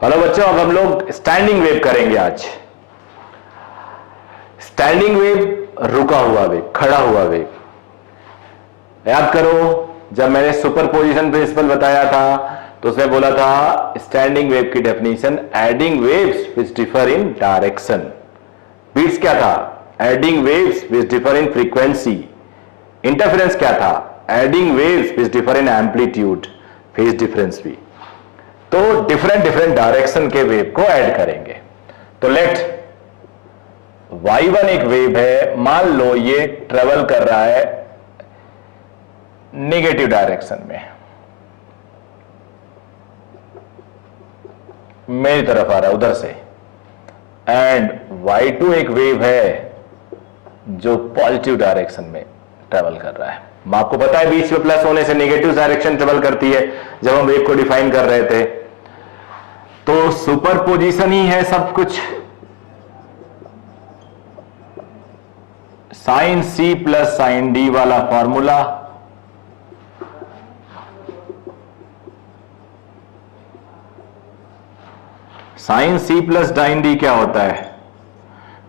Hello बच्चों, अब हम लोग स्टैंडिंग वेव करेंगे आज। स्टैंडिंग वेव रुका हुआ वेव, खड़ा हुआ वेव। याद करो, जब मैंने सुपरपोजिशन प्रिंसिपल बताया था तो उसमें बोला था स्टैंडिंग वेव की definition adding waves which differ in direction. Beats क्या था? Adding waves which differ in frequency. Interference क्या था? Adding waves which differ in amplitude, phase difference भी। तो डिफरेंट डिफरेंट डायरेक्शन के वेव को ऐड करेंगे। तो लेट y1 एक वेव है, मान लो ये ट्रेवल कर रहा है नेगेटिव डायरेक्शन में, मेरी तरफ आ रहा है उधर से। एंड y2 एक वेव है जो पॉजिटिव डायरेक्शन में ट्रेवल कर रहा है। आपको पता है बीच में प्लस होने से नेगेटिव डायरेक्शन ट्रेवल करती है जब हम वेव को डिफाइन कर रहे थे। तो सुपरपोजिशन ही है सब कुछ। Sine C plus sine D वाला formula, sine C plus sine D क्या होता है?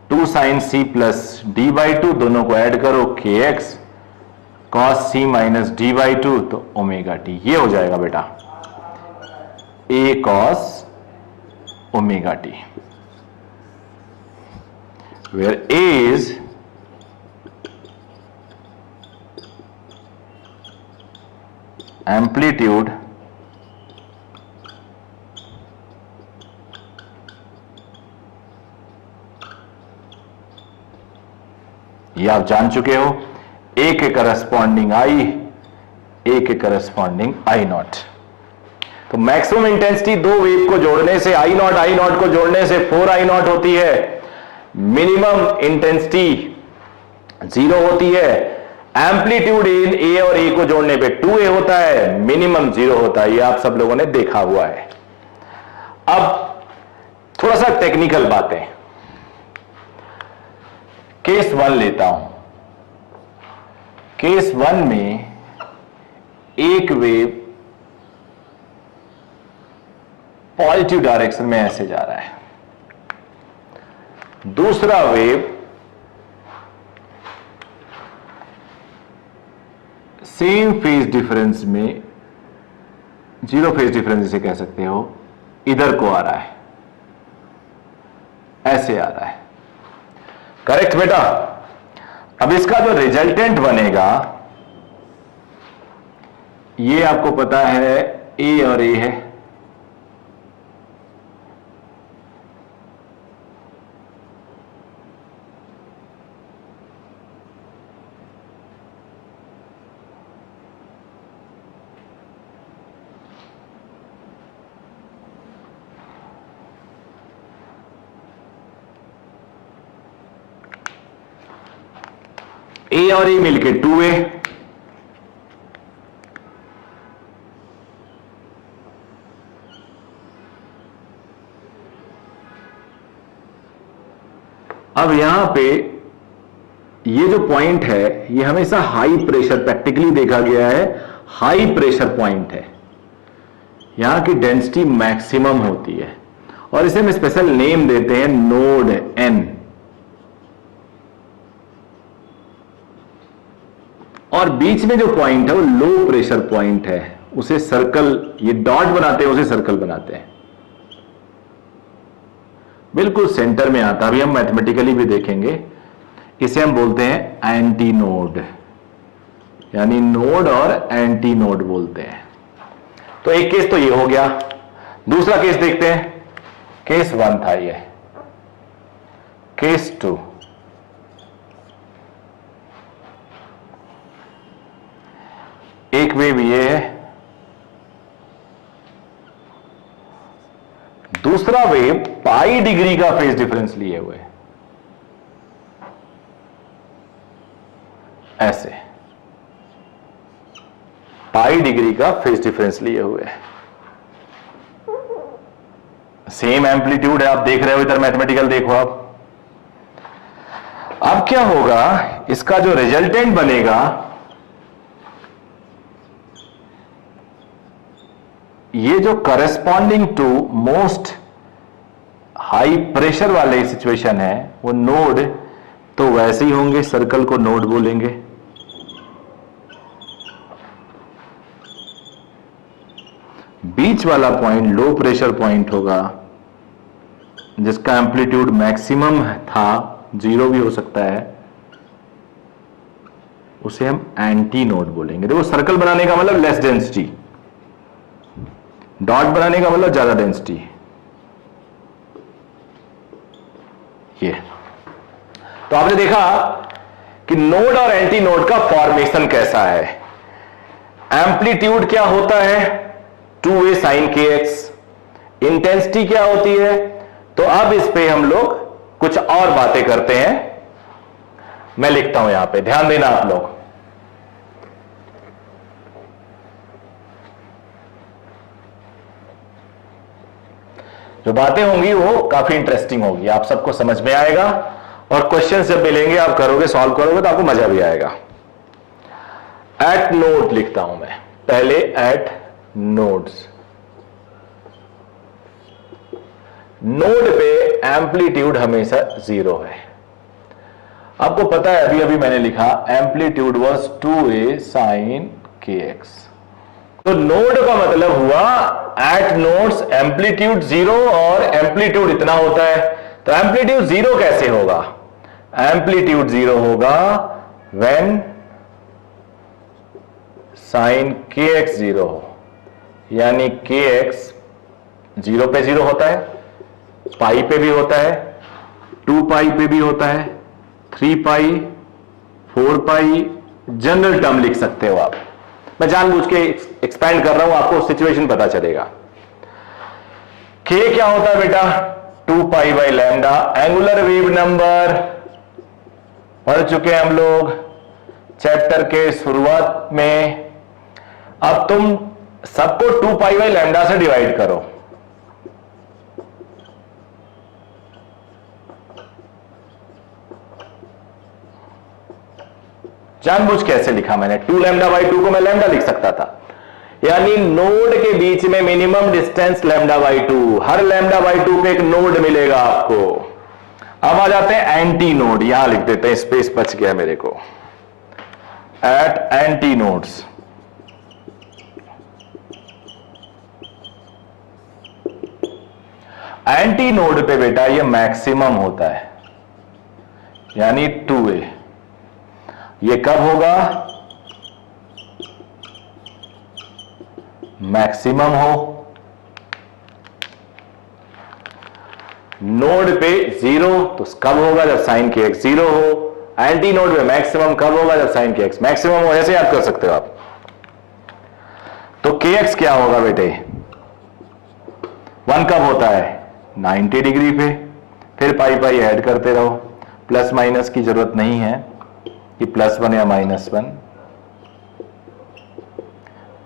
2 sine C plus D by 2, दोनों को ऐड करो के x cos C minus D by 2, तो ओमेगा टी। ये हो जाएगा बेटा A cos omega t, where A is amplitude ये आप जान चुके हो, A के करस्पॉन्डिंग I, A के करस्पॉन्डिंग I नॉट। तो मैक्सिमम इंटेंसिटी दो वेव को जोड़ने से I नॉट को जोड़ने से 4I नॉट होती है। मिनिमम इंटेंसिटी 0 होती है। एम्पलीट्यूड इन ए और ए को जोड़ने पे 2A होता है, मिनिमम 0 होता है। ये आप सब लोगों ने देखा हुआ है। अब थोड़ा सा टेक्निकल बातें। केस 1 लेता हूं। केस 1 में एक वेव पॉजिटिव डायरेक्शन में ऐसे जा रहा है, दूसरा वेव सेम फेज डिफरेंस में, 0 फेज डिफरेंस जिसे कह सकते हो, इधर को आ रहा है, ऐसे आ रहा है। करेक्ट बेटा? अब इसका जो रिजल्टेंट बनेगा, ये आपको पता है ए और ए है, ए और ए मिलके 2A, अब यहां पे ये जो पॉइंट है ये हमेशा हाई प्रेशर, प्रैक्टिकली देखा गया है हाई प्रेशर पॉइंट है। यहां की डेंसिटी मैक्सिमम होती है और इसे हम स्पेशल नेम देते हैं नोड एन। और बीच में जो पॉइंट है वो लो प्रेशर पॉइंट है, उसे सर्कल, ये डॉट बनाते हैं उसे सर्कल बनाते हैं। बिल्कुल सेंटर में आता, अभी हम मैथमेटिकली भी देखेंगे। इसे हम बोलते हैं एंटी नोड, यानी नोड और एंटी नोड बोलते हैं। तो एक केस तो ये हो गया। दूसरा केस देखते हैं। केस 1 था ये। केस 2, एक वेव ये है, दूसरा वेव पाई डिग्री का फेज डिफरेंस लिए हुए, ऐसे पाई डिग्री का फेज डिफरेंस लिए हुए। सेम एम्पलीट्यूड है, आप देख रहे हो इधर, मैथमेटिकल देखो आप। अब क्या होगा, इसका जो रिजल्टेंट बनेगा ये जो corresponding to most high pressure वाले सिचुएशन है वो नोड तो वैसे ही होंगे, सर्कल को नोड बोलेंगे। बीच वाला पॉइंट लो प्रेशर पॉइंट होगा जिसका एम्पलीट्यूड मैक्सिमम था, जीरो भी हो सकता है, उसे हम एंटी नोड बोलेंगे। देखो सर्कल बनाने का मतलब लेस डेंसिटी, डॉट बनाने का मतलब ज्यादा डेंसिटी। ये तो आपने देखा कि नोड और एंटी नोड का फॉर्मेशन कैसा है। एम्पलीट्यूड क्या होता है 2a sin kx, इंटेंसिटी क्या होती है। तो अब इस पे हम लोग कुछ और बातें करते हैं, मैं लिखता हूं यहां पे, ध्यान देना आप लोग। जो बातें होंगी वो काफी इंटरेस्टिंग होगी, आप सबको समझ में आएगा और क्वेश्चन जब मिलेंगे आप करोगे, सॉल्व करोगे तो आपको मजा भी आएगा। एट नोड लिखता हूं मैं पहले, एट नोड्स। नोड पे एम्पलीट्यूड हमेशा जीरो है। आपको पता है अभी अभी मैंने लिखा amplitude was 2a sin kx। तो नोड का मतलब हुआ एट नोड्स एम्पलीट्यूड जीरो और एम्पलीट्यूड इतना होता है। तो एम्पलीट्यूड जीरो कैसे होगा? एम्पलीट्यूड जीरो होगा व्हेन साइन kx जीरो हो, यानी kx जीरो पे जीरो होता है, पाई पे भी होता है, 2 पाई पे भी होता है, 3 पाई, 4 पाई, जनरल टर्म लिख सकते हो आप। मैं जानबूझ के एक्सपैंड कर रहा हूं, आपको सिचुएशन पता चलेगा। k क्या होता है बेटा? 2 pi by lambda. Angular wave number पढ़ चुके हैं हम लोग चैप्टर के शुरुआत में। अब तुम सबको 2 पाई बाई लैम्डा से डिवाइड करो। जानबूझ कैसे लिखा मैंने? 2 लैम्डा बाई 2 को मैं लैम्डा लिख सकता था, यानी नोड के बीच में minimum distance lambda by 2। Her lambda by 2 पे एक नोड मिलेगा आपको। अब आ जाते हैं एंटी नोड, यहां लिख देते हैं, स्पेस बच गया मेरे को। At anti nodes anti node पे बेटा ये मैक्सिमम होता है, यानी 2a। ये कब होगा? मैक्सिमम हो। नोड पे जीरो तो कब होगा? जब साइन kx जीरो हो। एंटी नोड पे मैक्सिमम कब होगा? जब साइन kx मैक्सिमम हो। ऐसे याद कर सकते हो आप। तो kx क्या होगा बेटे? 1 कब होता है? 90 डिग्री पे। फिर पाई पाई ऐड करते रहो, प्लस माइनस की जरूरत नहीं है कि +1 या -1।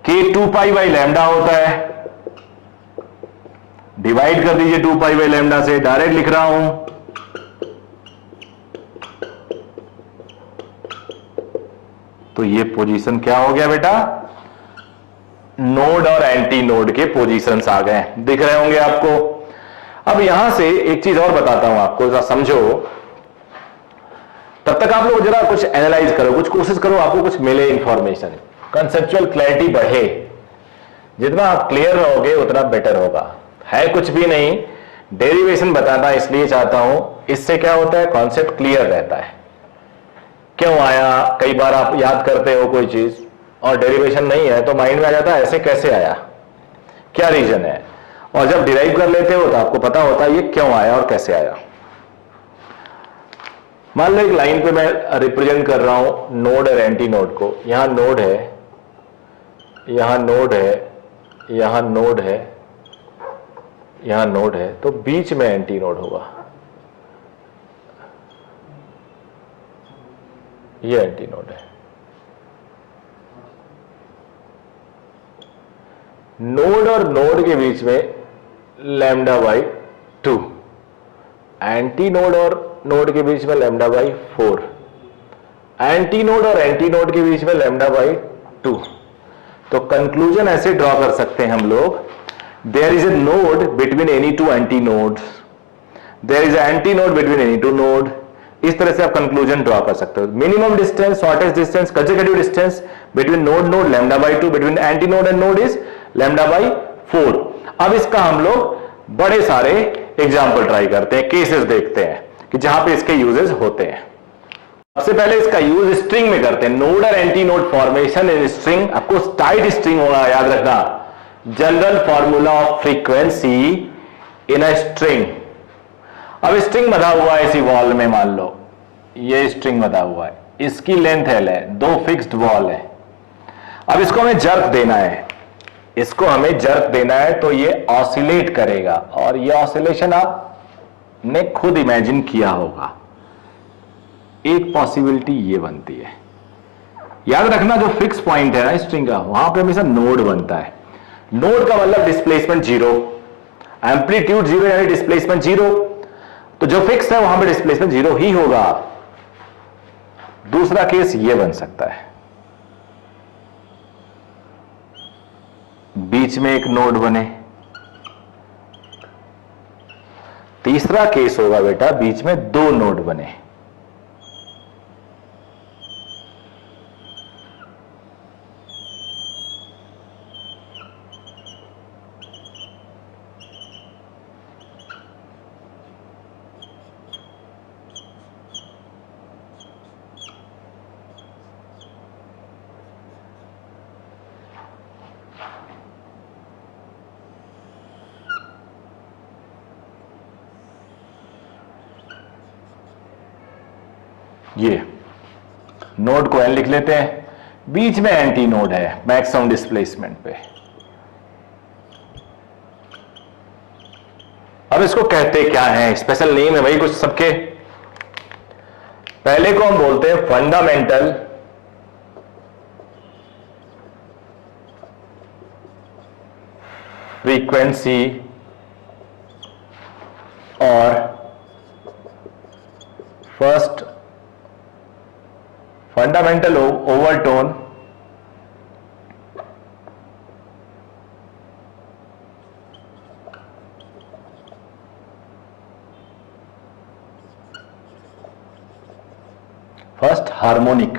k 2 पाई बाई लैम्डा होता है, डिवाइड कर दीजिए 2 पाई बाई लैम्डा से, डायरेक्ट लिख रहा हूं। तो ये पोजीशन क्या हो गया बेटा? नोड और एंटी नोड के पोजीशंस आ गए, दिख रहे होंगे आपको। अब यहां से एक चीज और बताता हूं आपको, जरा समझो। तब तक आप लोग जरा कुछ एनालाइज करो, कुछ कोशिश करो, आपको कुछ मिले इंफॉर्मेशन, कंसेप्चुअल क्लैरिटी बढ़े। जितना आप क्लियर रहोगे उतना बेटर होगा। है कुछ भी नहीं, डेरिवेशन बताना इसलिए चाहता हूं, इससे क्या होता है? कॉन्सेप्ट क्लियर रहता है। क्यों आया? कई बार आप याद करते हो कोई चीज और डेरिवेशन नहीं है तो माइंड में आ जाता है ऐसे कैसे आया, क्या रीजन है। और जब डिराइव कर लेते हो तो आपको पता होता है ये क्यों आया और कैसे आया। मान लो एक लाइन पे मैं रिप्रेजेंट कर रहा हूं नोड और एंटी नोड को। यहां नोड है, यहां नोड है, यहां नोड है, यहां नोड है, तो बीच में एंटी नोड होगा। ये एंटी नोड है। नोड और नोड के बीच में लैम्डा बाई 2, एंटी नोड और नोड के बीच में लैम्डा बाई 4, एंटी नोड और एंटी नोड के बीच में लैम्डा बाई 2। तो कंक्लूजन ऐसे ड्रॉ कर सकते हैं हम लोग, there is a node between any 2 anti nodes there is anti node between any two node. इस तरह से आप कंक्लूजन ड्रॉ कर सकते हो। Minimum distance, shortest distance, consecutive distance between node node lambda by 2, between anti node and node is lambda by 4। अब इसका हम लोग बड़े सारे एग्जाम्पल ट्राई करते हैं, केसेस देखते हैं कि जहां पे इसके यूजेस होते हैं। सबसे पहले इसका यूज स्ट्रिंग में करते हैं। नोड और anti node formation in string, आपको टाइट स्ट्रिंग होगा, याद रखना। General formula of frequency in a string. अब स्ट्रिंग बंधा हुआ है इसी वॉल में, मान लो ये स्ट्रिंग बंधा हुआ है, इसकी लेंथ L है, 2 फिक्स्ड वॉल है। अब इसको हमें जर्क देना है, इसको हमें जर्क देना है, तो ये ऑसिलेट करेगा, और ये ऑसिलेशन आपने खुद इमेजिन किया होगा। एक पॉसिबिलिटी ये बनती है, याद रखना जो फिक्स पॉइंट है ना स्ट्रिंग का, वहां पे हमेशा नोड बनता है। नोड का मतलब डिस्प्लेसमेंट 0, एम्पलीट्यूड 0 यानी डिस्प्लेसमेंट 0, तो जो फिक्स है वहां पे डिस्प्लेसमेंट 0 ही होगा। दूसरा केस ये बन सकता है, बीच में एक नोड बने। तीसरा केस होगा बेटा, बीच में 2 नोड बने। ये नोड को N लिख लेते हैं, बीच में एंटी नोड है मैक्सिमम डिस्प्लेसमेंट पे। अब इसको कहते क्या है, स्पेशल नेम है भाई कुछ सबके। पहले को हम बोलते हैं फंडामेंटल फ्रीक्वेंसी और first fundamental overtone first harmonic.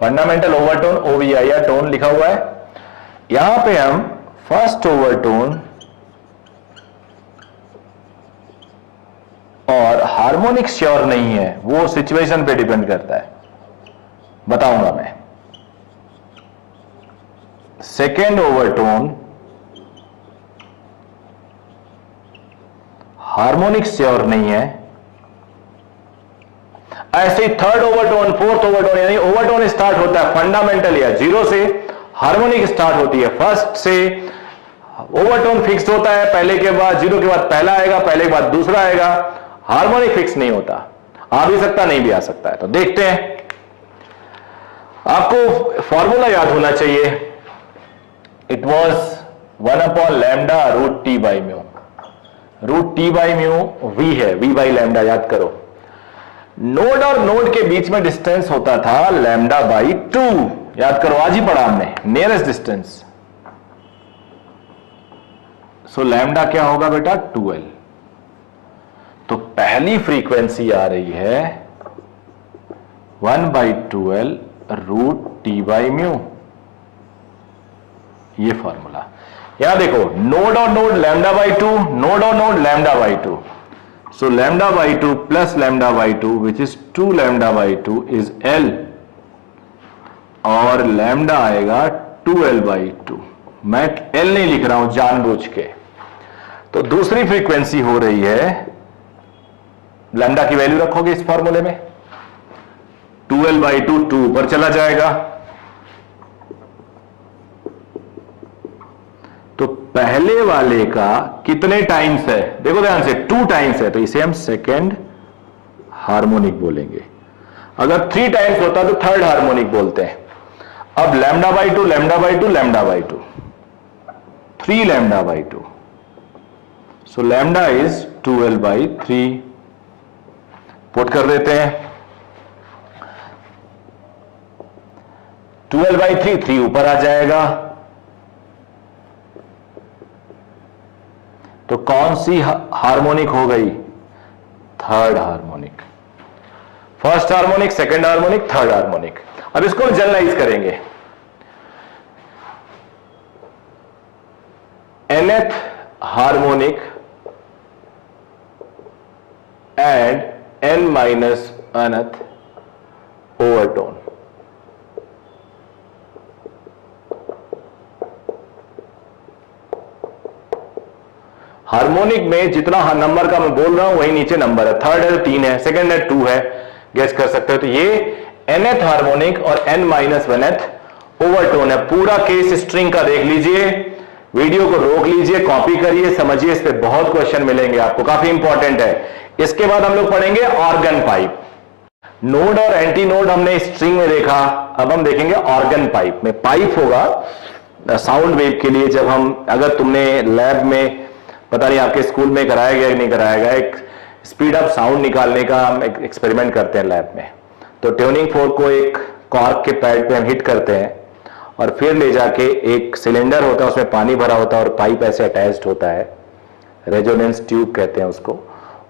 Fundamental overtone OVI या टोन लिखा हुआ है, यहां पे हम फर्स्ट ओवरटोन और हार्मोनिक श्योर नहीं है, वो सिचुएशन पे डिपेंड करता है, बताऊंगा मैं। सेकेंड ओवरटोन हार्मोनिक श्योर नहीं है। ऐसे ही थर्ड ओवरटोन, फोर्थ ओवरटोन, यानी ओवरटोन स्टार्ट होता है फंडामेंटल या 0 से, हार्मोनिक स्टार्ट होती है फर्स्ट से। ओवरटोन फिक्स्ड होता है, पहले के बाद 0 के बाद पहला आएगा, पहले के बाद दूसरा आएगा। हार्मोनिक फिक्स नहीं होता, आ भी सकता नहीं भी आ सकता है। तो देखते हैं, आपको फॉर्मूला याद होना चाहिए। It was 1/λ√T/μ। √T/μ V है, V/λ याद करो। नोड और नोड के बीच में डिस्टेंस होता था λ/2, याद करो, आज ही पढ़ा हमने, नियरेस्ट डिस्टेंस। सो लैम्डा क्या होगा बेटा, 2L। तो पहली फ्रीक्वेंसी आ रही है 1/2L√T/μ, ये फॉर्मूला। यहां देखो, नोड और नोड λ/2, नोड और node λ/2। So λ/2 plus λ/2 which is 2λ/2 is L, और लैम्डा आएगा 2L/2। मैं L नहीं लिख रहा हूं जानबूझ के। तो दूसरी फ्रीक्वेंसी हो रही है, लैम्डा की वैल्यू रखोगे इस फॉर्मूले में, 2L/2 2 पर चला जाएगा। तो पहले वाले का कितने टाइम्स है, देखो ध्यान से, 2 टाइम्स है, तो इसे हम सेकेंड हार्मोनिक बोलेंगे। अगर 3 टाइम्स होता तो थर्ड हार्मोनिक बोलते हैं। अब λ/2 λ/2 λ/2, 3λ/2, सो लैम्डा इज 2L/3। पुट कर देते हैं, 12/3, 3 ऊपर आ जाएगा। तो कौन सी हार्मोनिक हो गई? Third harmonic. First harmonic, second harmonic, third harmonic. अब इसको हम जनरलाइज करेंगे। nth harmonic and n-nth overtone. Harmonic में जितना नंबर का मैं बोल रहा हूं वही नीचे नंबर है। थर्ड है तो 3 है, सेकंड है 2 है, गेस कर सकते हो। तो ये nth हार्मोनिक और n-1th ओवरटोन है। पूरा केस स्ट्रिंग का देख लीजिए, वीडियो को रोक लीजिए, कॉपी करिए, समझिए, इस पे बहुत क्वेश्चन मिलेंगे आपको, काफी इंपॉर्टेंट है। इसके बाद हम लोग पढ़ेंगे ऑर्गन पाइप। नोड और एंटी नोड हमने स्ट्रिंग में देखा, अब हम देखेंगे ऑर्गन पाइप में। पाइप होगा साउंड वेव के लिए। जब हम, अगर तुमने लैब में, पता नहीं आपके स्कूल में कराया गया कि नहीं कराया गया, एक स्पीड ऑफ साउंड निकालने का हम एक एक्सपेरिमेंट करते हैं लैब में। तो ट्यूनिंग फोर्क को एक कॉर्क के पैड पे हम हिट करते हैं और फिर ले जाके एक सिलेंडर होता है, उसमें पानी भरा होता है और पाइप ऐसे अटैच्ड होता है, रेजोनेंस ट्यूब कहते हैं उसको।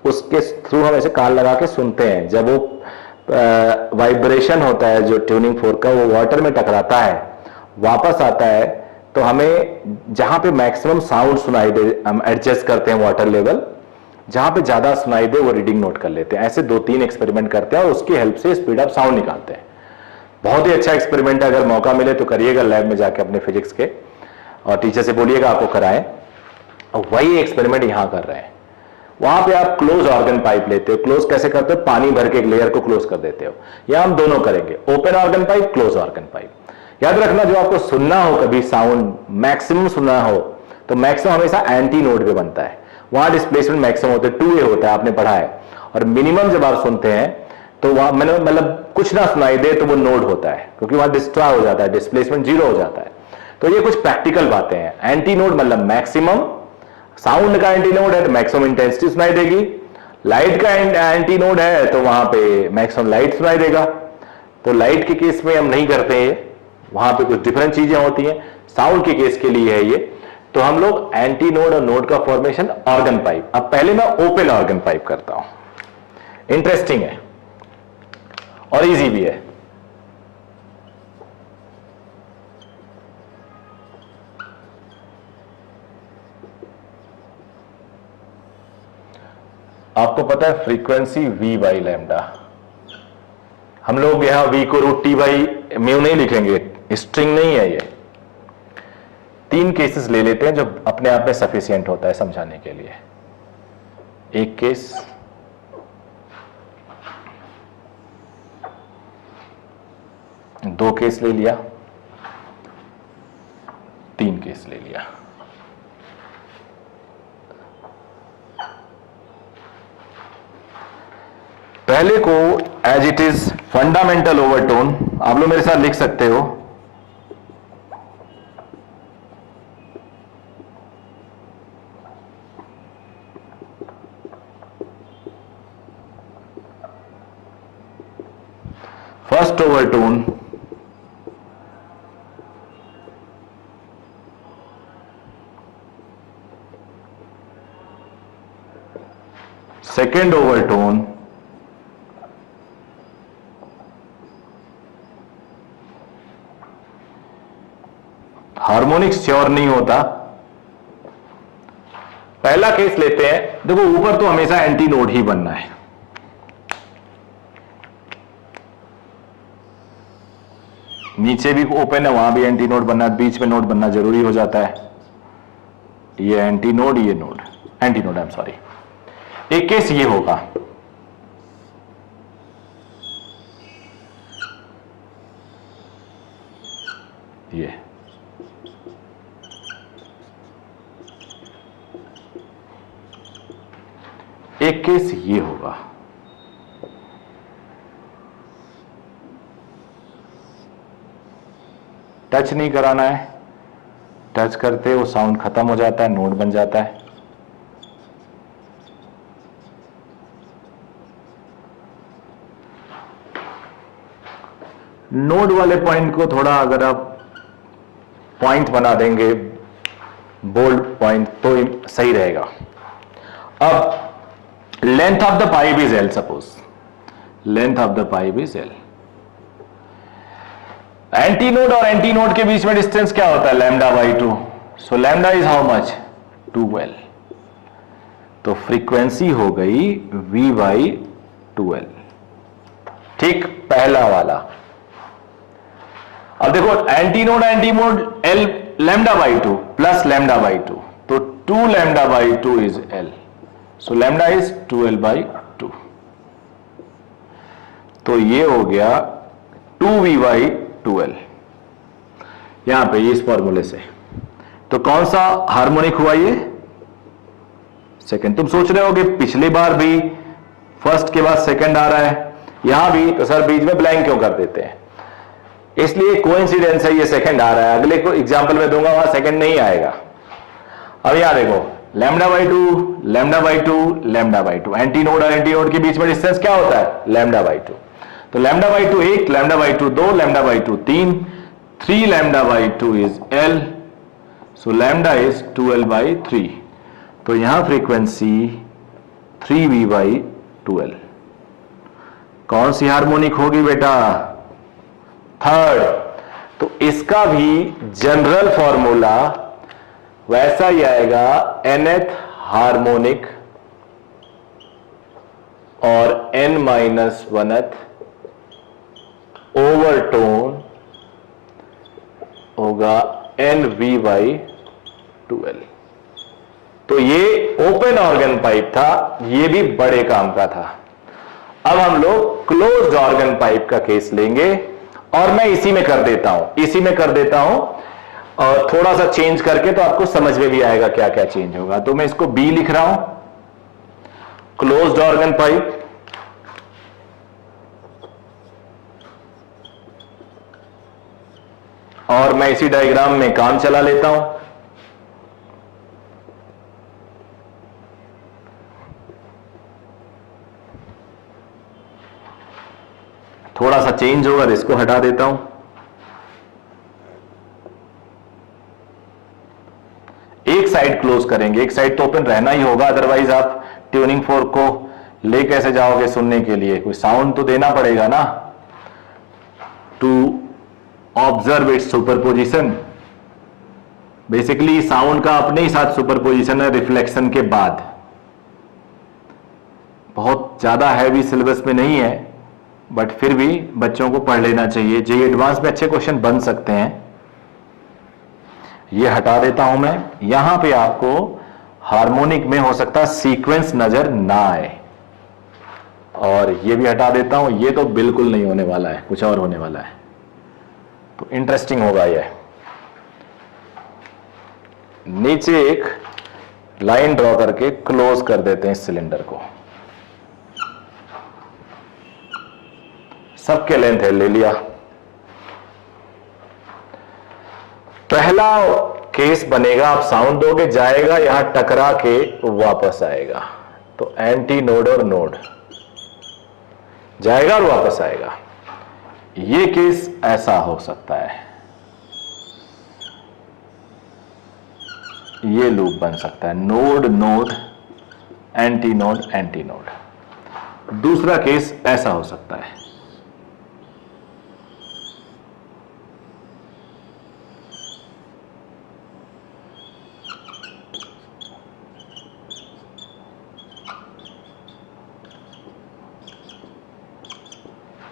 उसके थ्रू हम ऐसे कान लगा के सुनते हैं। जब वो वाइब्रेशन होता है जो ट्यूनिंग फोर्क का, वो वाटर में टकराता है, वापस आता है, तो हमें जहां पे मैक्सिमम साउंड सुनाई दे हम एडजस्ट करते हैं वाटर लेवल, जहां पे ज्यादा सुनाई दे वो रीडिंग नोट कर लेते हैं। ऐसे 2-3 एक्सपेरिमेंट करते हैं और उसकी हेल्प से स्पीड ऑफ साउंड निकालते हैं। बहुत ही अच्छा एक्सपेरिमेंट है, अगर मौका मिले तो करिएगा लैब में जाके अपने फिजिक्स के, और टीचर से बोलिएगा आपको कराएं। और वही एक्सपेरिमेंट यहां कर रहे हैं। वहां पे आप क्लोज ऑर्गन पाइप लेते हो। क्लोज कैसे करते हो? पानी भर के एक लेयर को क्लोज कर देते हो। यहां हम दोनों करेंगे, open organ pipe, close organ pipe. याद रखना, जो आपको सुनना हो कभी साउंड मैक्सिमम सुनना हो, तो मैक्सिमम हमेशा एंटी नोड पे बनता है। वहां डिस्प्लेसमेंट मैक्सिमम होता है, 2A होता है, आपने पढ़ा है। और मिनिमम जब आप सुनते हैं तो वहां मतलब कुछ ना सुनाई दे तो वो नोड होता है, क्योंकि वहां डिस्ट्रॉय हो जाता है, डिस्प्लेसमेंट 0 हो जाता है। तो ये कुछ प्रैक्टिकल बातें हैं। एंटी नोड मतलब मैक्सिमम साउंड का एंटी नोड है तो मैक्सिमम इंटेंसिटी सुनाई देगी। लाइट का एंटी नोड है तो वहां पे मैक्सिमम लाइट सुनाई देगा। तो लाइट के केस में हम नहीं करते हैं, वहां पे कुछ डिफरेंट चीजें होती हैं। साउंड के केस के लिए है ये। तो हम लोग एंटी नोड और नोड का फॉर्मेशन ऑर्गन पाइप। अब पहले मैं ओपन ऑर्गन पाइप करता हूं। इंटरेस्टिंग है और इजी भी है। आपको पता है फ्रीक्वेंसी v बाई लैम्डा, हम लोग यहां v को √T बाई म्यू नहीं लिखेंगे, स्ट्रिंग नहीं है ये। 3 केसेस ले लेते हैं जो अपने आप में सफिशिएंट होता है समझाने के लिए। एक केस, दो केस ले लिया, 3 केस ले लिया। पहले को as it is fundamental overtone, आप लोग मेरे साथ लिख सकते हो। First overtone, second overtone, harmonic sure नहीं होता। पहला केस लेते हैं। देखो ऊपर तो हमेशा एंटी नोड ही बनना है, नीचे भी ओपन है वहां भी एंटी नोड बनना है, बीच में नोड बनना जरूरी हो जाता है। ये एंटी नोड, ये node, anti node, I am sorry. एक केस ये होगा, ये एक केस ये होगा। टच नहीं कराना है, टच करते वो साउंड खत्म हो जाता है, नोड बन जाता है। नोड वाले पॉइंट को थोड़ा अगर आप पॉइंट बना देंगे, बोल्ड पॉइंट, तो सही रहेगा। अब length of the pipe is L, suppose length of the pipe is L. Anti node और एंटी नोड के बीच में डिस्टेंस क्या होता है? Lambda by 2। So lambda is how much? 2L। तो फ्रीक्वेंसी हो गई V बाई 2L। ठीक, पहला वाला। अब देखो anti node L lambda by 2 plus lambda by 2, तो 2 lambda by 2 is L। So lambda is 2L by 2। तो ये हो गया 2V बाई 2L यहां पे इस फॉर्मूले से। तो कौन सा हार्मोनिक हुआ ये? सेकंड। तुम सोच रहे होगे पिछली बार भी फर्स्ट के बाद सेकंड आ रहा है, यहां भी, तो सर बीच में ब्लैंक क्यों कर देते हैं? इसलिए कोइंसिडेंस है, ये सेकंड आ रहा है। अगले को एग्जांपल में दूंगा वहां सेकंड नहीं आएगा। अब यहां देखो lambda by 2 lambda by 2 lambda by 2, anti node और एंटी नोड के बीच में डिस्टेंस क्या होता है? Lambda by 2। तो lambda by 2 1, lambda by 2 2, lambda by 2 3, 3 lambda by 2 is L। So lambda is 2L by 3। तो यहां फ्रीक्वेंसी 3V बाई 2L। कौन सी हार्मोनिक होगी बेटा? थर्ड। तो इसका भी जनरल फॉर्मूला वैसा ही आएगा, nth हार्मोनिक और n-1th ओवरटोन होगा NV बाई 2L। तो ये ओपन ऑर्गन पाइप था, ये भी बड़े काम का था। अब हम लोग क्लोज्ड ऑर्गन पाइप का केस लेंगे और मैं इसी में कर देता हूं और थोड़ा सा चेंज करके, तो आपको समझ में भी आएगा क्या क्या चेंज होगा। तो मैं इसको B लिख रहा हूं, क्लोज्ड ऑर्गन पाइप। और मैं इसी डायग्राम में काम चला लेता हूं। थोड़ा सा चेंज होगा तो इसको हटा देता हूं। एक साइड क्लोज करेंगे, एक साइड तो ओपन रहना ही होगा, अदरवाइज आप ट्यूनिंग फोर्क को ले कैसे जाओगे सुनने के लिए? कोई साउंड तो देना पड़ेगा ना, to observe its superposition. Basically sound का अपने ही साथ सुपरपोजिशन है रिफ्लेक्शन के बाद। बहुत ज्यादा हैवी सिलेबस में नहीं है, बट फिर भी बच्चों को पढ़ लेना चाहिए। जेईई एडवांस में अच्छे क्वेश्चन बन सकते हैं। ये हटा देता हूं मैं। यहां पे आपको हार्मोनिक में हो सकता है सीक्वेंस नजर ना आए, और ये भी हटा देता हूं। ये तो बिल्कुल नहीं होने वाला है, कुछ और होने वाला है, तो इंटरेस्टिंग होगा ये। नीचे एक लाइन ड्रॉ करके क्लोज कर देते हैं इस सिलेंडर को। सबके लेंथ है, ले लिया। पहला केस बनेगा, आप साउंड दोगे, जाएगा यहां टकरा के वापस आएगा। तो एंटी नोड और नोड जाएगा और वापस आएगा। ये केस ऐसा हो सकता है, ये लूप बन सकता है, node node anti node anti node. दूसरा केस ऐसा हो सकता है,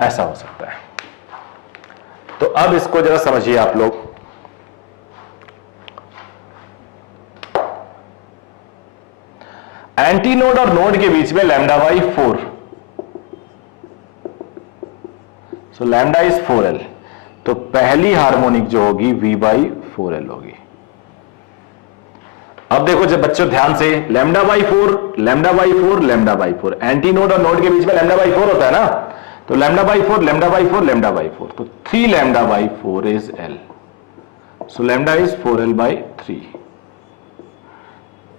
ऐसा हो सकता है। तो अब इसको जरा समझिए आप लोग। एंटी नोड और नोड के बीच में lambda by 4, so lambda is 4L। तो पहली हार्मोनिक जो होगी V बाई 4L होगी। अब देखो जब बच्चों ध्यान से, lambda by 4 lambda by 4 lambda by 4, anti node और नोड के बीच में लैम्डा बाई 4 होता है ना, तो lambda by 4 lambda by 4 lambda by 4, तो 3 lambda by 4 is L। So lambda is 4L by 3।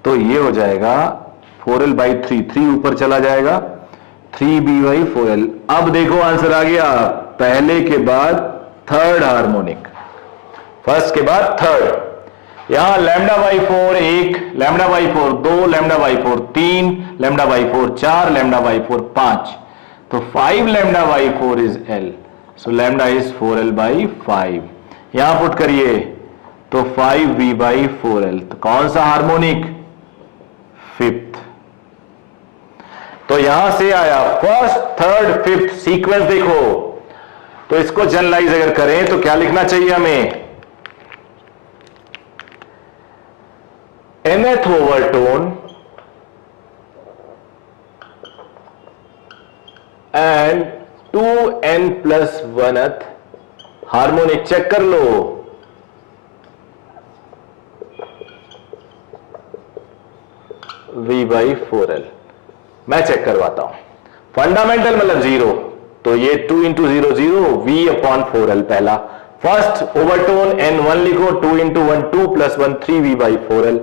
तो ये हो जाएगा 4L बाई 3, 3 ऊपर चला जाएगा, 3B बाई 4L। अब देखो आंसर आ गया, पहले के बाद थर्ड हार्मोनिक, फर्स्ट के बाद थर्ड। यहां lambda by 4 1, lambda by 4 2, lambda by 4 3, lambda by 4 4, lambda by 4 5, तो 5 lambda by 4 is L, so lambda is 4l by 5। यहां पुट करिए तो 5v बाई 4l, तो कौन सा हार्मोनिक? फिफ्थ। तो यहां से आया फर्स्ट थर्ड फिफ्थ सीक्वेंस। देखो तो इसको जनरलाइज अगर करें तो क्या लिखना चाहिए हमें? nth overtone and 2n+1th harmonic. Check कर लो, v बाई 4l। मैं चेक करवाता हूं। फंडामेंटल मतलब 0, तो ये 2 इंटू 0 0, v अपॉन 4l पहला। फर्स्ट ओवरटोन n1 लिखो, 2 into 1 2 plus 1 3v by 4l।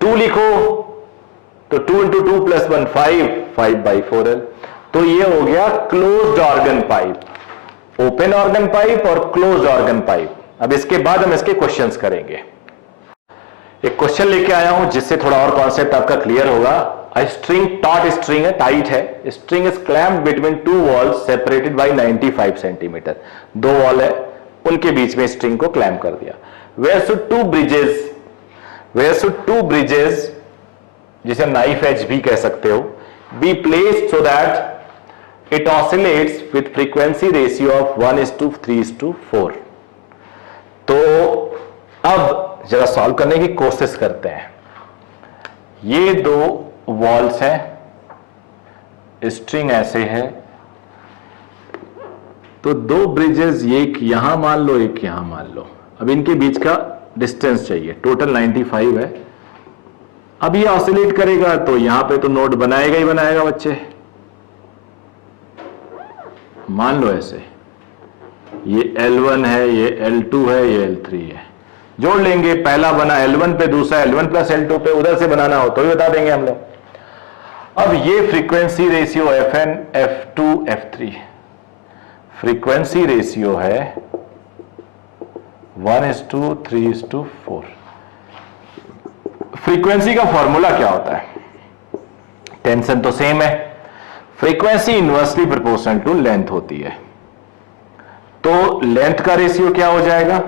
2 लिखो तो 2 इंटू 2 प्लस 1 5 बाई 4l। तो ये हो गया closed organ pipe, open organ pipe और क्लोज्ड ऑर्गन पाइप। अब इसके बाद हम इसके क्वेश्चंस करेंगे। एक क्वेश्चन लेके आया हूं जिससे थोड़ा और कॉन्सेप्ट आपका क्लियर होगा। स्ट्रिंग, टॉट स्ट्रिंग है, टाइट है। String is clamped between two walls separated by 95 centimetre. दो वॉल है, उनके बीच में स्ट्रिंग को क्लैम्प कर दिया। वेयर शुड टू ब्रिजेस, जिसे नाइफ एज भी कह सकते हो, be placed so that it oscillates with frequency ratio of 1:3:4। तो अब जरा सॉल्व करने की कोशिश करते हैं। ये दो वॉल्स हैं, स्ट्रिंग ऐसे है, तो दो ब्रिजेस, ये एक यहां मान लो, एक यहां मान लो। अब इनके बीच का डिस्टेंस चाहिए, टोटल 95 है। अब ये ऑसिलेट करेगा तो यहां पे तो नोड बनाएगा ही बनाएगा बच्चे। मान लो ऐसे, ये L1 है, ये L2 है, ये L3 है। जोड़ लेंगे, पहला बना L1 पे, दूसरा L1 प्लस L2 पे। उधर से बनाना हो तो भी बता देंगे हम लोग। अब ये frequency ratio Fn F2 F3, frequency ratio है 1:3:4। फ्रीक्वेंसी का फॉर्मूला क्या होता है? टेंशन तो सेम है, frequency inversely proportional to length होती है। तो लेंथ का रेशियो क्या हो जाएगा?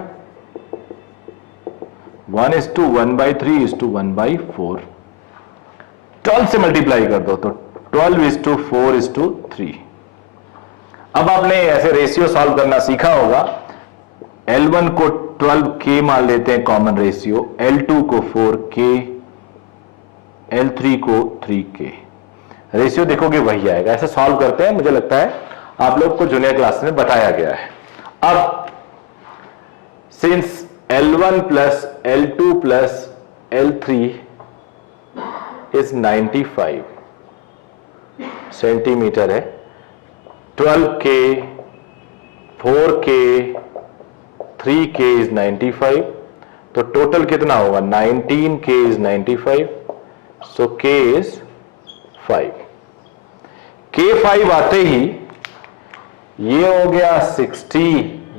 1:1/3:1/4। 12 से मल्टीप्लाई कर दो तो 12:4:3। अब आपने ऐसे रेशियो सॉल्व करना सीखा होगा। L1 को 12K मान लेते हैं कॉमन रेशियो, L2 को 4K, L3 को 3K। रेशियो देखोगे वही आएगा। ऐसे सॉल्व करते हैं, मुझे लगता है आप लोग को जूनियर क्लास में बताया गया है। अब since L1 plus L2 plus L3 is 95 centimetre है, 12K 4K 3K इज 95, तो टोटल कितना होगा? 19K is 95, so K is 5। K 5 आते ही ये हो गया 60,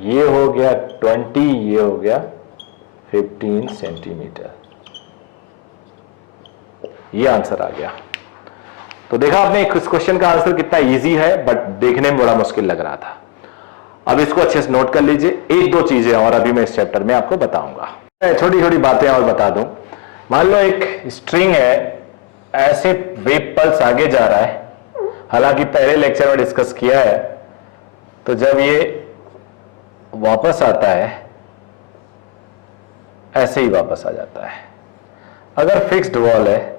ये हो गया 20, ये हो गया 15 सेंटीमीटर। ये आंसर आ गया। तो देखा आपने इस क्वेश्चन का आंसर कितना इजी है, बट देखने में बड़ा मुश्किल लग रहा था। अब इसको अच्छे से नोट कर लीजिए। एक दो चीजें और अभी मैं इस चैप्टर में आपको बताऊंगा। छोटी छोटी बातें और बता दूं। मान लो एक स्ट्रिंग है, ऐसे वेव पल्स आगे जा रहा है, हालांकि पहले लेक्चर में डिस्कस किया है। तो जब ये वापस आता है, ऐसे ही वापस आ जाता है। अगर फिक्स्ड वॉल है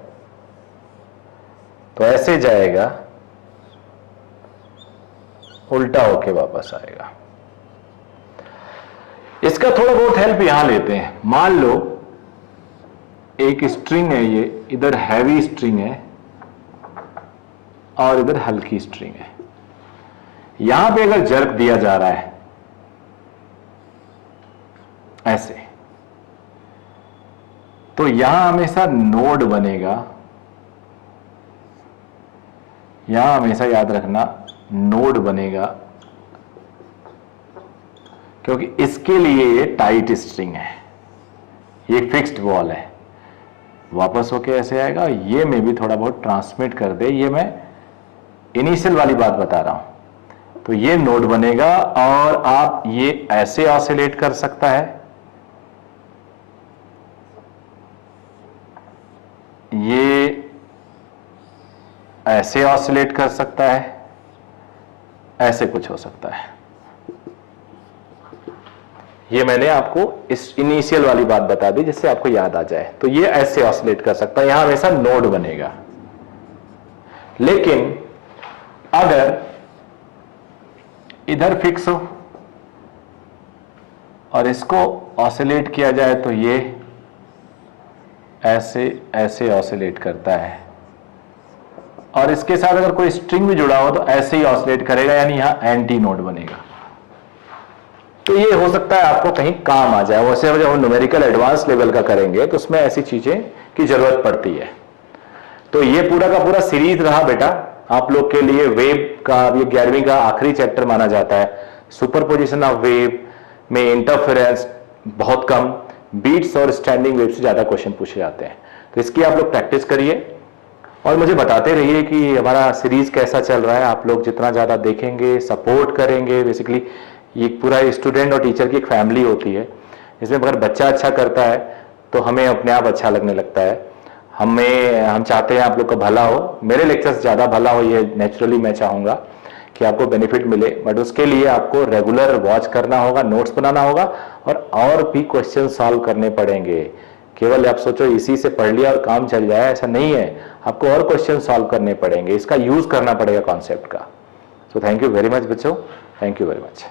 तो ऐसे जाएगा, उल्टा होके वापस आएगा। इसका थोड़ा बहुत हेल्प यहां लेते हैं। मान लो एक स्ट्रिंग है, ये इधर हैवी स्ट्रिंग है और इधर हल्की स्ट्रिंग है। यहां पे अगर जर्क दिया जा रहा है ऐसे, तो यहां हमेशा नोड बनेगा। यहां हमेशा याद रखना, नोड बनेगा क्योंकि इसके लिए ये टाइट स्ट्रिंग है, ये फिक्स्ड बॉल है, वापस होके ऐसे आएगा। ये मैं भी थोड़ा बहुत ट्रांसमिट कर दे, ये मैं इनिशियल वाली बात बता रहा हूं। तो ये नोड बनेगा और आप ये ऐसे ऑसिलेट कर सकता है, ये ऐसे ऑसिलेट कर सकता है, ऐसे कुछ हो सकता है। ये मैंने आपको इस इनिशियल वाली बात बता दी जिससे आपको याद आ जाए। तो ये ऐसे ऑसिलेट कर सकता है, यहां हमेशा नोड बनेगा। लेकिन अगर इधर फिक्स हो और इसको ऑसिलेट किया जाए तो ये ऐसे ऐसे ऑसिलेट करता है, और इसके साथ अगर कोई स्ट्रिंग भी जुड़ा हो तो ऐसे ही ऑसिलेट करेगा, यानी यहां एंटी नोड बनेगा। तो ये हो सकता है आपको कहीं काम आ जाए। वैसे जब हम न्यूमेरिकल एडवांस लेवल का करेंगे तो उसमें ऐसी चीजें की जरूरत पड़ती है। तो ये पूरा का पूरा सीरीज रहा बेटा आप लोग के लिए वेव का। ये 11वीं का आखिरी चैप्टर माना जाता है। सुपरपोजिशन ऑफ वेव में इंटरफेरेंस बहुत कम, बीट्स और स्टैंडिंग वेव से ज्यादा क्वेश्चन पूछे जाते हैं। तो इसकी आप लोग प्रैक्टिस करिए और मुझे बताते रहिए कि हमारा सीरीज कैसा चल रहा है। आप लोग जितना ज्यादा देखेंगे, सपोर्ट करेंगे, बेसिकली ये पूरा स्टूडेंट और टीचर की एक फैमिली होती है। इसमें अगर बच्चा अच्छा करता है तो हमें अपने आप अच्छा लगने लगता है। हम चाहते हैं आप लोग का भला हो, मेरे लेक्चर से ज़्यादा भला हो, ये नेचुरली मैं चाहूँगा कि आपको बेनिफिट मिले। बट उसके लिए आपको रेगुलर वॉच करना होगा, नोट्स बनाना होगा और भी क्वेश्चन सॉल्व करने पड़ेंगे। केवल आप सोचो इसी से पढ़ लिया और काम चल जाए, ऐसा नहीं है। आपको और क्वेश्चन सॉल्व करने पड़ेंगे, इसका यूज करना पड़ेगा कॉन्सेप्ट का। So thank you very much बच्चों, थैंक यू वेरी मच।